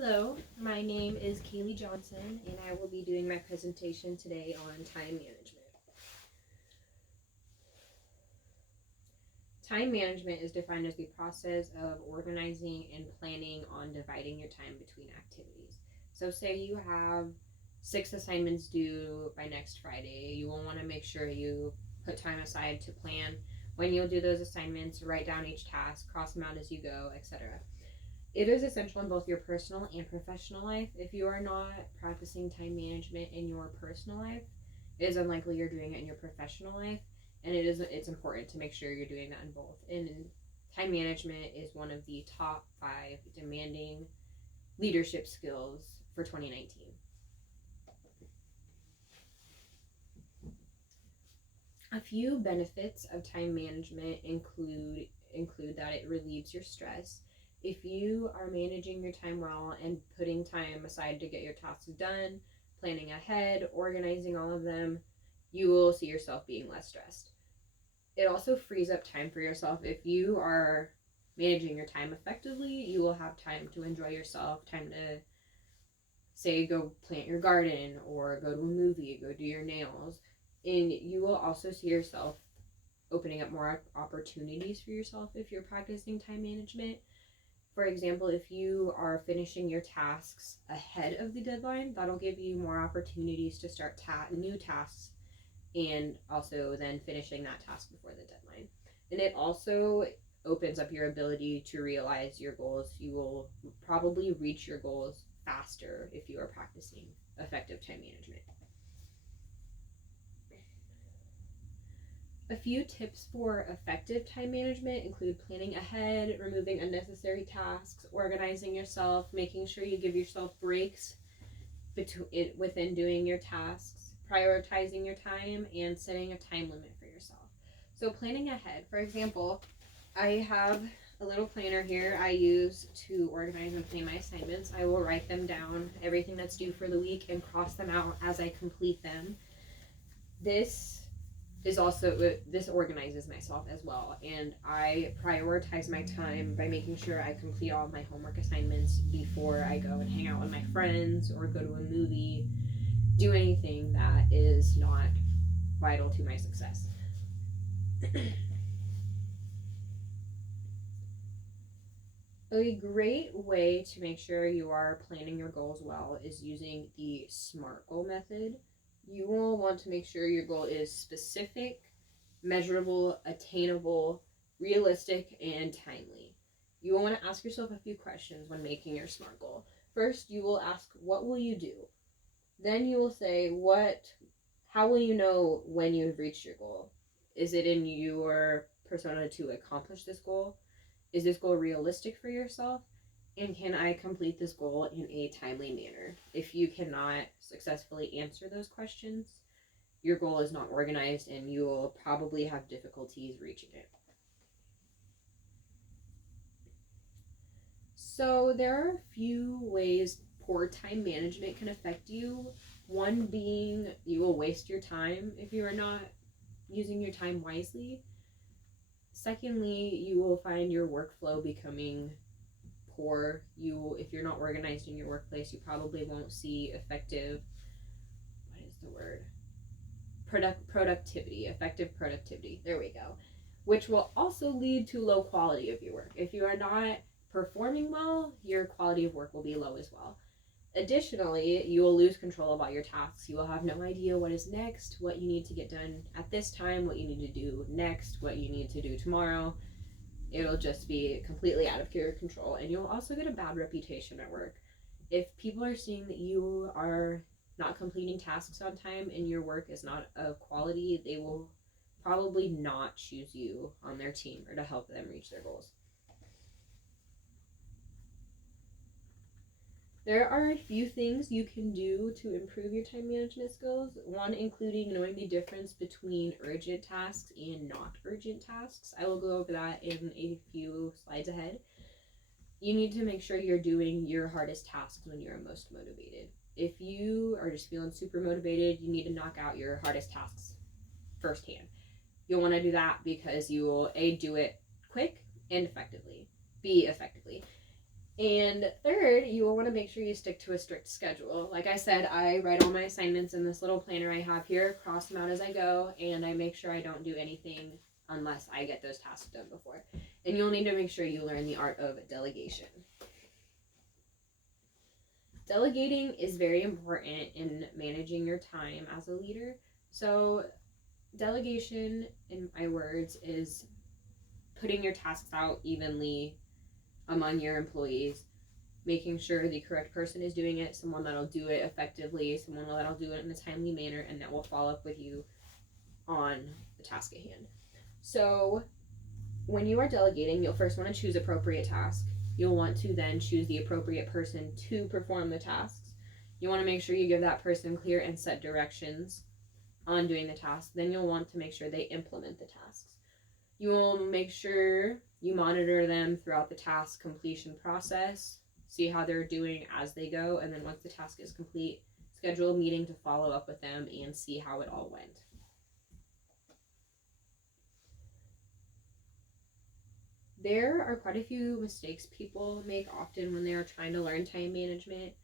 Hello, my name is Kaylee Johnson, and I will be doing my presentation today on time management. Time management is defined as the process of organizing and planning on dividing your time between activities. So, say you have 6 assignments due by next Friday, you will want to make sure you put time aside to plan when you'll do those assignments, write down each task, cross them out as you go, etc. It is essential in both your personal and professional life. If you are not practicing time management in your personal life, it is unlikely you're doing it in your professional life, and it's important to make sure you're doing that in both. And time management is one of the top 5 demanding leadership skills for 2019. A few benefits of time management include that it relieves your stress. If you are managing your time well and putting time aside to get your tasks done, planning ahead, organizing all of them, you will see yourself being less stressed. It also frees up time for yourself. If you are managing your time effectively, you will have time to enjoy yourself, time to, say, go plant your garden or go to a movie, go do your nails. And you will also see yourself opening up more opportunities for yourself if you're practicing time management. For example, if you are finishing your tasks ahead of the deadline, that'll give you more opportunities to start new tasks and also then finishing that task before the deadline. And it also opens up your ability to realize your goals. You will probably reach your goals faster if you are practicing effective time management. A few tips for effective time management include planning ahead, removing unnecessary tasks, organizing yourself, making sure you give yourself breaks within doing your tasks, prioritizing your time, and setting a time limit for yourself. So planning ahead. For example, I have a little planner here I use to organize and plan my assignments. I will write them down, everything that's due for the week, and cross them out as I complete them. This organizes myself as well, and I prioritize my time by making sure I complete all of my homework assignments before I go and hang out with my friends or go to a movie, do anything that is not vital to my success. A great way to make sure you are planning your goals well is using the SMART goal method. You will want to make sure your goal is specific, measurable, attainable, realistic, and timely. You will want to ask yourself a few questions when making your SMART goal. First, you will ask, what will you do? Then you will say, how will you know when you have reached your goal? Is it in your persona to accomplish this goal? Is this goal realistic for yourself? And can I complete this goal in a timely manner? If you cannot successfully answer those questions, your goal is not organized and you will probably have difficulties reaching it. So there are a few ways poor time management can affect you. One being you will waste your time if you are not using your time wisely. Secondly, you will find your workflow becoming poor. If you're not organized in your workplace, you probably won't see effective productivity. There we go. Which will also lead to low quality of your work. If you are not performing well, your quality of work will be low as well. Additionally, you will lose control about your tasks. You will have no idea what is next, what you need to get done at this time, what you need to do next, what you need to do tomorrow. It'll just be completely out of your control, and you'll also get a bad reputation at work. If people are seeing that you are not completing tasks on time and your work is not of quality, they will probably not choose you on their team or to help them reach their goals. There are a few things you can do to improve your time management skills, one including knowing the difference between urgent tasks and not urgent tasks. I will go over that in a few slides ahead. You need to make sure you're doing your hardest tasks when you're most motivated. If you are just feeling super motivated, you need to knock out your hardest tasks firsthand. You'll want to do that because you will do it quick and effectively. Be effectively. And third, you will want to make sure you stick to a strict schedule. Like I said, I write all my assignments in this little planner I have here, cross them out as I go, and I make sure I don't do anything unless I get those tasks done before. And you'll need to make sure you learn the art of delegation. Delegating is very important in managing your time as a leader. So, delegation, in my words, is putting your tasks out evenly among your employees, making sure the correct person is doing it, someone that'll do it effectively, someone that'll do it in a timely manner, and that will follow up with you on the task at hand. So, when you are delegating, you'll first want to choose appropriate task. You'll want to then choose the appropriate person to perform the tasks. You want to make sure you give that person clear and set directions on doing the task. Then you'll want to make sure they implement the tasks. You will make sure you monitor them throughout the task completion process, see how they're doing as they go, and then once the task is complete, schedule a meeting to follow up with them and see how it all went. There are quite a few mistakes people make often when they are trying to learn time management.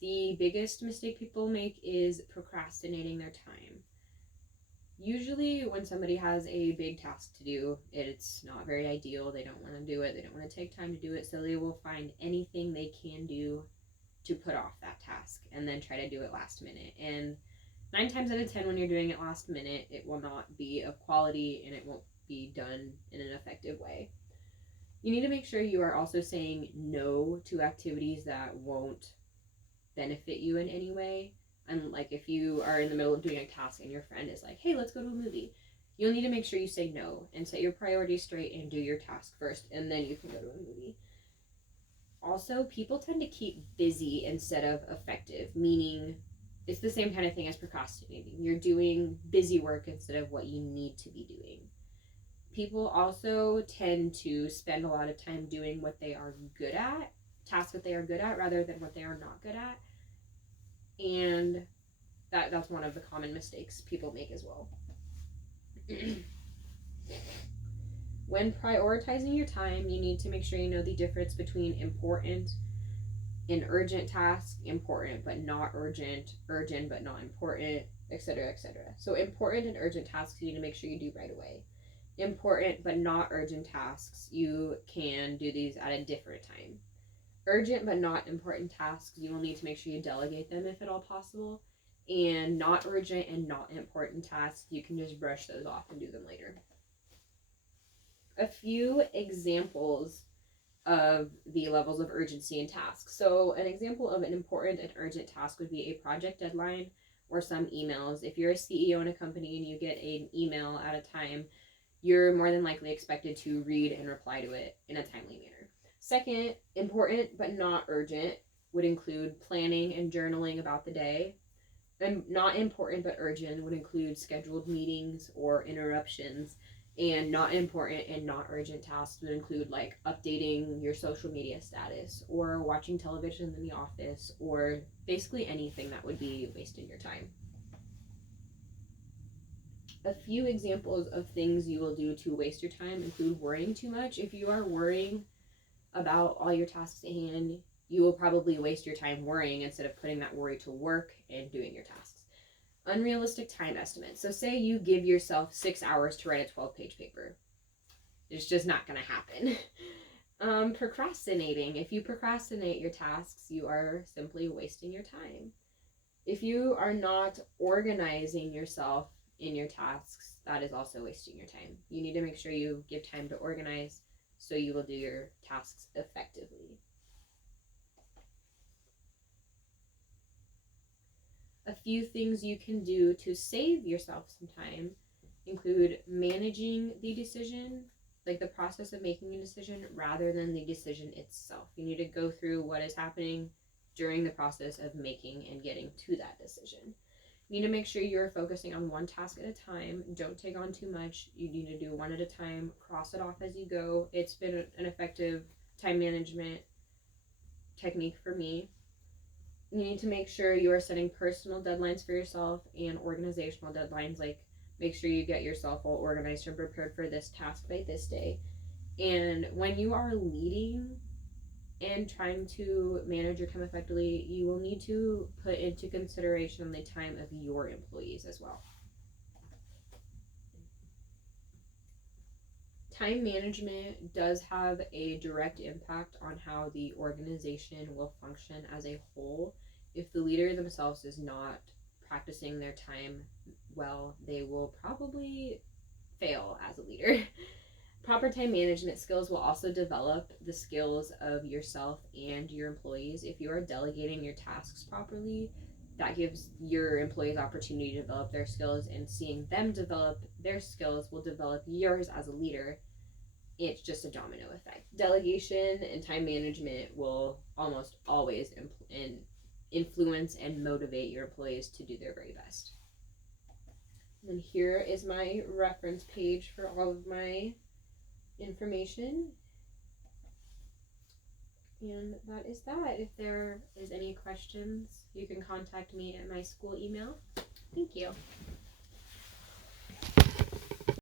The biggest mistake people make is procrastinating their time. Usually when somebody has a big task to do, it's not very ideal. They don't want to do it. They don't want to take time to do it. So they will find anything they can do to put off that task and then try to do it last minute. And 9 times out of 10, when you're doing it last minute, it will not be of quality and it won't be done in an effective way. You need to make sure you are also saying no to activities that won't benefit you in any way. And like if you are in the middle of doing a task and your friend is like, hey, let's go to a movie, you'll need to make sure you say no and set your priorities straight and do your task first, and then you can go to a movie. Also, people tend to keep busy instead of effective, meaning it's the same kind of thing as procrastinating. You're doing busy work instead of what you need to be doing. People also tend to spend a lot of time doing what they are good at, tasks that they are good at, rather than what they are not good at. And that's one of the common mistakes people make as well. When prioritizing your time, you need to make sure you know the difference between important and urgent tasks, important but not urgent, urgent but not important, etc., etc. So important and urgent tasks you need to make sure you do right away. Important but not urgent tasks, you can do these at a different time. Urgent but not important tasks, you will need to make sure you delegate them if at all possible. And not urgent and not important tasks, you can just brush those off and do them later. A few examples of the levels of urgency in tasks. So an example of an important and urgent task would be a project deadline or some emails. If you're a CEO in a company and you get an email at a time, you're more than likely expected to read and reply to it in a timely manner. Second, important but not urgent would include planning and journaling about the day. And not important but urgent would include scheduled meetings or interruptions. And not important and not urgent tasks would include like updating your social media status or watching television in the office or basically anything that would be wasting your time. A few examples of things you will do to waste your time include worrying too much. If you are worrying about all your tasks at hand, you will probably waste your time worrying instead of putting that worry to work and doing your tasks. Unrealistic time estimates. So say you give yourself 6 hours to write a 12-page paper. It's just not going to happen. Procrastinating. If you procrastinate your tasks, you are simply wasting your time. If you are not organizing yourself in your tasks, that is also wasting your time. You need to make sure you give time to organize so you will do your tasks effectively. A few things you can do to save yourself some time include managing the decision, like the process of making a decision, rather than the decision itself. You need to go through what is happening during the process of making and getting to that decision. You need to make sure you're focusing on one task at a time. Don't take on too much. You need to do one at a time. Cross it off as you go. It's been an effective time management technique for me. You need to make sure you are setting personal deadlines for yourself and organizational deadlines, like make sure you get yourself all organized and prepared for this task by this day. And when you are leading and trying to manage your time effectively, you will need to put into consideration the time of your employees as well. Time management does have a direct impact on how the organization will function as a whole. If the leader themselves is not practicing their time well, they will probably fail as a leader. Proper time management skills will also develop the skills of yourself and your employees. If you are delegating your tasks properly, that gives your employees opportunity to develop their skills, and seeing them develop their skills will develop yours as a leader. It's just a domino effect. Delegation and time management will almost always influence and motivate your employees to do their very best. And here is my reference page for all of my information. And that is that. If there is any questions, you can contact me at my school email. Thank you.